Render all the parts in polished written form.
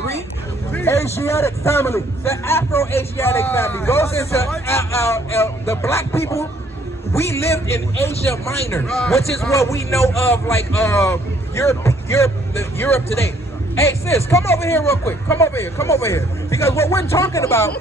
Read. Asiatic family. The Afro-Asiatic family goes into the black people. We lived in Asia Minor, which is what we know of like Europe today. Hey sis, come over here real quick. Come over here. Because what we're talking about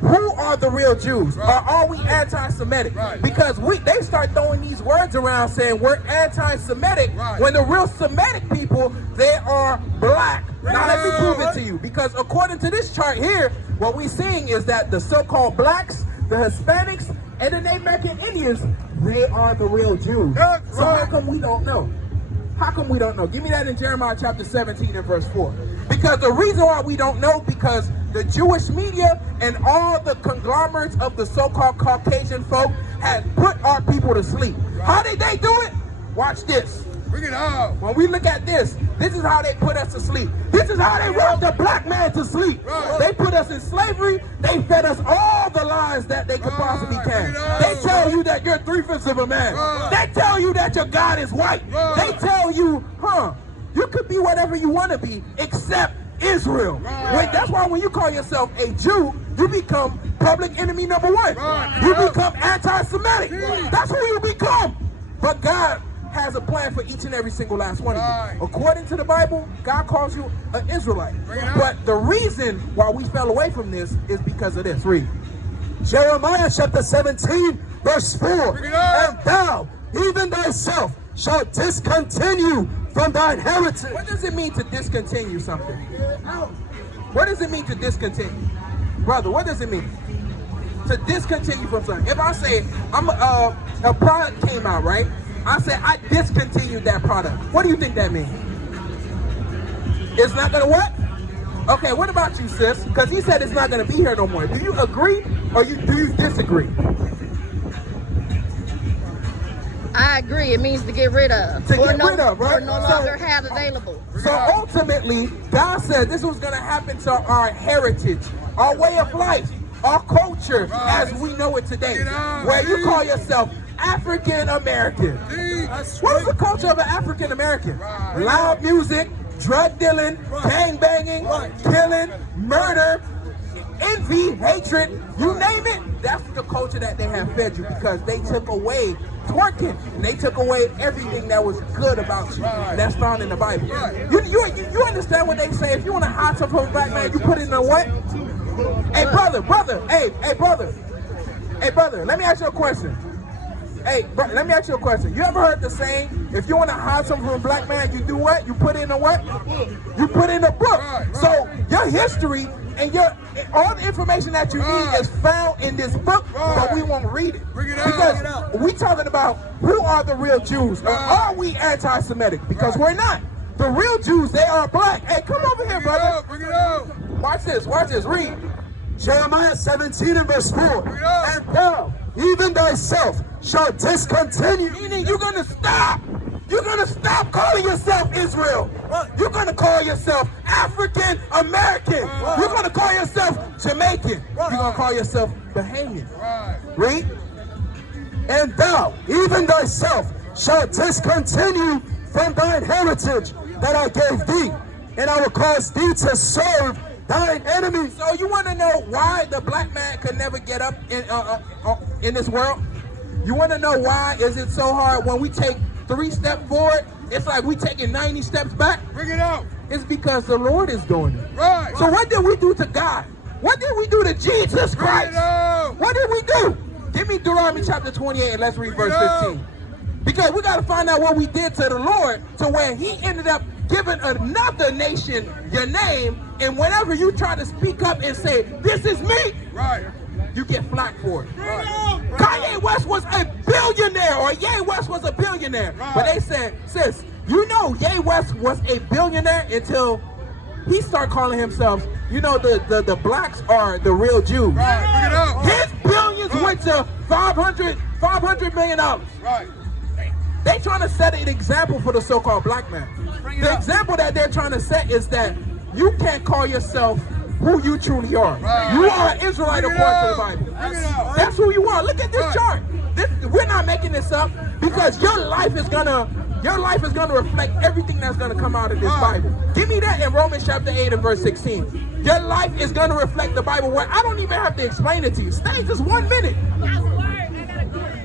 who are the real Jews? Or are we anti-Semitic? Because they start throwing these words around saying we're anti-Semitic when the real Semitic people, they are black. Now let me prove it to you. Because according to this chart here, what we're seeing is that the so-called blacks, the Hispanics, and the Native American Indians, they are the real Jews. So how come we don't know? How come we don't know? Give me that in Jeremiah chapter 17 and verse 4. Because the reason why we don't know, because the Jewish media and all the conglomerates of the so-called Caucasian folk had put our people to sleep. How did they do it? Watch this. Bring it on. When we look at this is how they put us to sleep. This is how they rocked the black man to sleep. They put us in slavery. They fed us all the lies that they could possibly can. They tell you that you're 3/5 of a man. They tell you that your God is white. They tell you, you could be whatever you want to be except Israel. That's why when you call yourself a Jew, you become public enemy number one. You become anti-Semitic. That's who you become. But God has a plan for each and every single last one of you. According to the Bible, God calls you an Israelite. But the reason why we fell away from this is because of this. Read. Jeremiah chapter 17, verse 4. And thou, even thyself, shalt discontinue from thine heritage. What does it mean to discontinue something? What does it mean to discontinue? Brother, what does it mean? To discontinue from something. If I say, a product came out, right? I said, I discontinued that product. What do you think that means? It's not gonna what? Okay, what about you, sis? Because he said it's not gonna be here no more. Do you agree or do you disagree? I agree. It means to get rid of. To get rid of, right? Or no longer have available. So ultimately, God said this was gonna happen to our heritage, our way of life, our culture as we know it today. Where you call yourself African American. What is the culture of an African American? Loud music, drug dealing, gang banging, killing, murder, envy, hatred, you name it. That's the culture that they have fed you because they took away twerking and they took away everything that was good about you. That's found in the Bible. You understand what they say? If you want to hide something from a black man, you put it in a what? Hey brother, let me ask you a question. Hey, bro, let me ask you a question. You ever heard the saying, if you want to hide something from a black man, you do what? You put it in a what? You put it in a book. So your history and all the information that you need is found in this book, but we won't read it. Because we talking about who are the real Jews, or are we anti-Semitic? Because we're not. The real Jews, they are black. Hey, come over here, brother. Bring it out. Watch this, read. Jeremiah 17 and verse 4. And thou, even thyself, shall discontinue. Meaning you're gonna stop. You're gonna stop calling yourself Israel. You're gonna call yourself African American. You're gonna call yourself Jamaican. You're gonna call yourself Bahamian. Read. And thou, even thyself, shall discontinue from thine heritage that I gave thee, and I will cause thee to serve thine enemies. So you want to know why the black man could never get up in this world? You want to know why is it so hard when we take 3 steps forward? It's like we taking 90 steps back. Bring it out. It's because the Lord is doing it. Right. So what did we do to God? What did we do to Jesus Christ? What did we do? Give me Deuteronomy chapter 28 and let's read verse 15. Because we got to find out what we did to the Lord to where he ended up giving another nation your name, and whenever you try to speak up and say, this is me, you get flack for it. Kanye West was a billionaire, or Ye West was a billionaire. But they said, sis, you know Ye West was a billionaire until he started calling himself, you know, the blacks are the real Jews. His billions went to $500 million. They trying to set an example for the so-called black man. The example that they're trying to set is that you can't call yourself who you truly are. You are an Israelite according to the Bible. That's who you are. Look at this chart. We're not making this up because your life is gonna reflect everything that's gonna come out of this Bible. Give me that in Romans chapter 8 and verse 16. Your life is gonna reflect the Bible where I don't even have to explain it to you. Stay just 1 minute.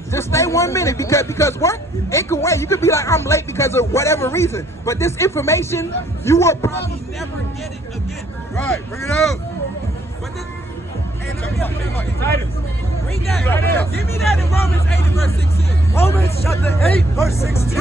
Just stay 1 minute because work, it could wait. You could be like, I'm late because of whatever reason. But this information, you will probably never get it again. Right, bring it out. But this, hey, let me read that. Give me that in Romans 8 and verse 16. Romans chapter 8, verse 16.